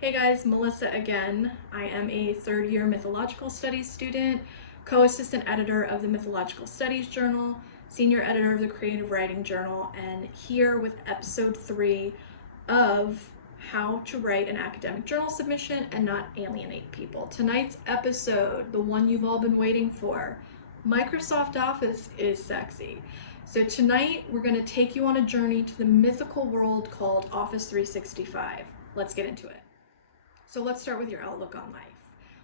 Hey guys, Melissa again. I am a third-year Mythological Studies student, co-assistant editor of the Mythological Studies Journal, senior editor of the Creative Writing Journal, and here with episode 3 of how to write an academic journal submission and not alienate people. Tonight's episode, the one you've all been waiting for, Microsoft Office is sexy. So tonight we're going to take you on a journey to the mythical world called Office 365. Let's get into it. So let's start with your outlook on life.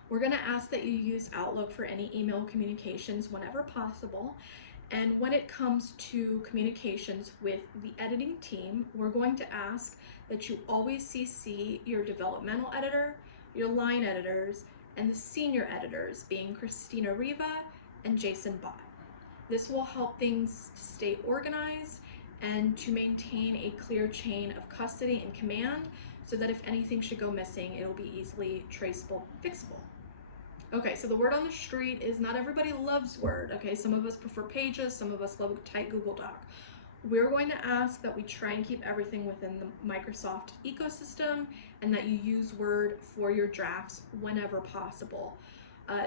We're going to ask that you use Outlook for any email communications whenever possible. And when it comes to communications with the editing team, we're going to ask that you always CC your developmental editor, your line editors, and the senior editors, being Christina Riva and Jason Bott. This will help things stay organized and to maintain a clear chain of custody and command, so that if anything should go missing, it'll be easily traceable, fixable. Okay, so the word on the street is not everybody loves Word. Okay, some of us prefer Pages, some of us love a tight Google Doc. We're going to ask that we try and keep everything within the Microsoft ecosystem and that you use Word for your drafts whenever possible.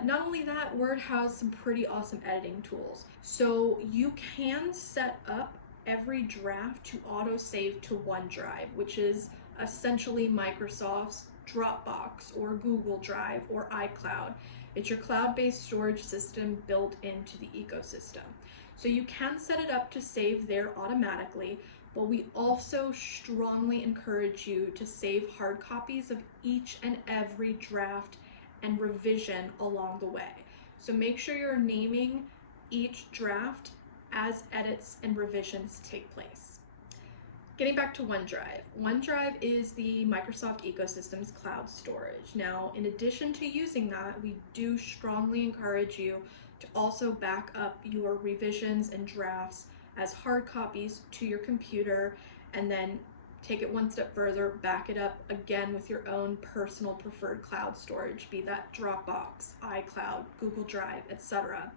Not only that, Word has some pretty awesome editing tools. So you can set up every draft to auto-save to OneDrive, which is essentially Microsoft's Dropbox or Google Drive or iCloud. It's your cloud-based storage system built into the ecosystem. So you can set it up to save there automatically, but we also strongly encourage you to save hard copies of each and every draft and revision along the way. So make sure you're naming each draft as edits and revisions take place. Getting back to OneDrive. OneDrive is the Microsoft ecosystem's cloud storage. Now, in addition to using that, we do strongly encourage you to also back up your revisions and drafts as hard copies to your computer, and then take it one step further, back it up again with your own personal preferred cloud storage, be that Dropbox, iCloud, Google Drive, etc.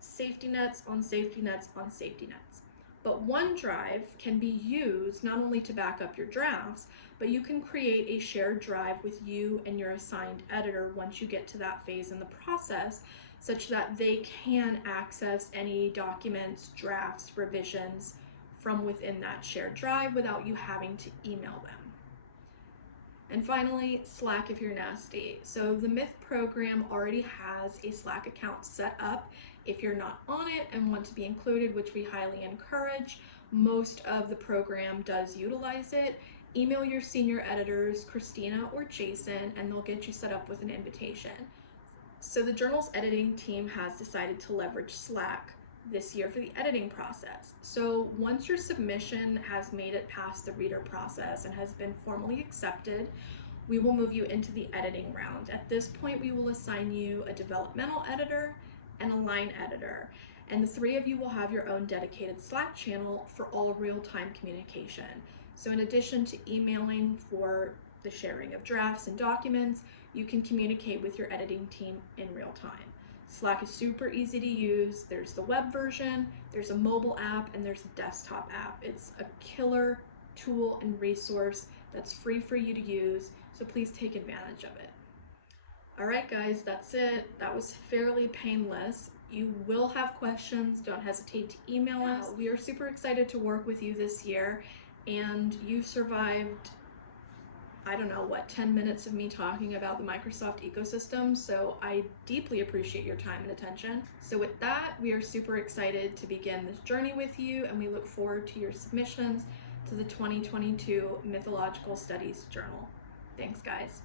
Safety nets on safety nets on safety nets. But OneDrive can be used not only to back up your drafts, but you can create a shared drive with you and your assigned editor once you get to that phase in the process, such that they can access any documents, drafts, revisions from within that shared drive without you having to email them. And finally, Slack if you're nasty. So the Myth program already has a Slack account set up. If you're not on it and want to be included, which we highly encourage, most of the program does utilize it. Email your senior editors, Christina or Jason, and they'll get you set up with an invitation. So the journal's editing team has decided to leverage Slack this year for the editing process. So once your submission has made it past the reader process and has been formally accepted, we will move you into the editing round. At this point, we will assign you a developmental editor and a line editor, and the three of you will have your own dedicated Slack channel for all real-time communication. So in addition to emailing for the sharing of drafts and documents, you can communicate with your editing team in real time. Slack is super easy to use. There's the web version, there's a mobile app, and there's a desktop app. It's a killer tool and resource that's free for you to use, so please take advantage of it. All right, guys, that's it. That was fairly painless. You will have questions. Don't hesitate to email us. We are super excited to work with you this year, and you've survived, I don't know, 10 minutes of me talking about the Microsoft ecosystem, so I deeply appreciate your time and attention. So with that, we are super excited to begin this journey with you, and we look forward to your submissions to the 2022 Mythological Studies Journal. Thanks, guys.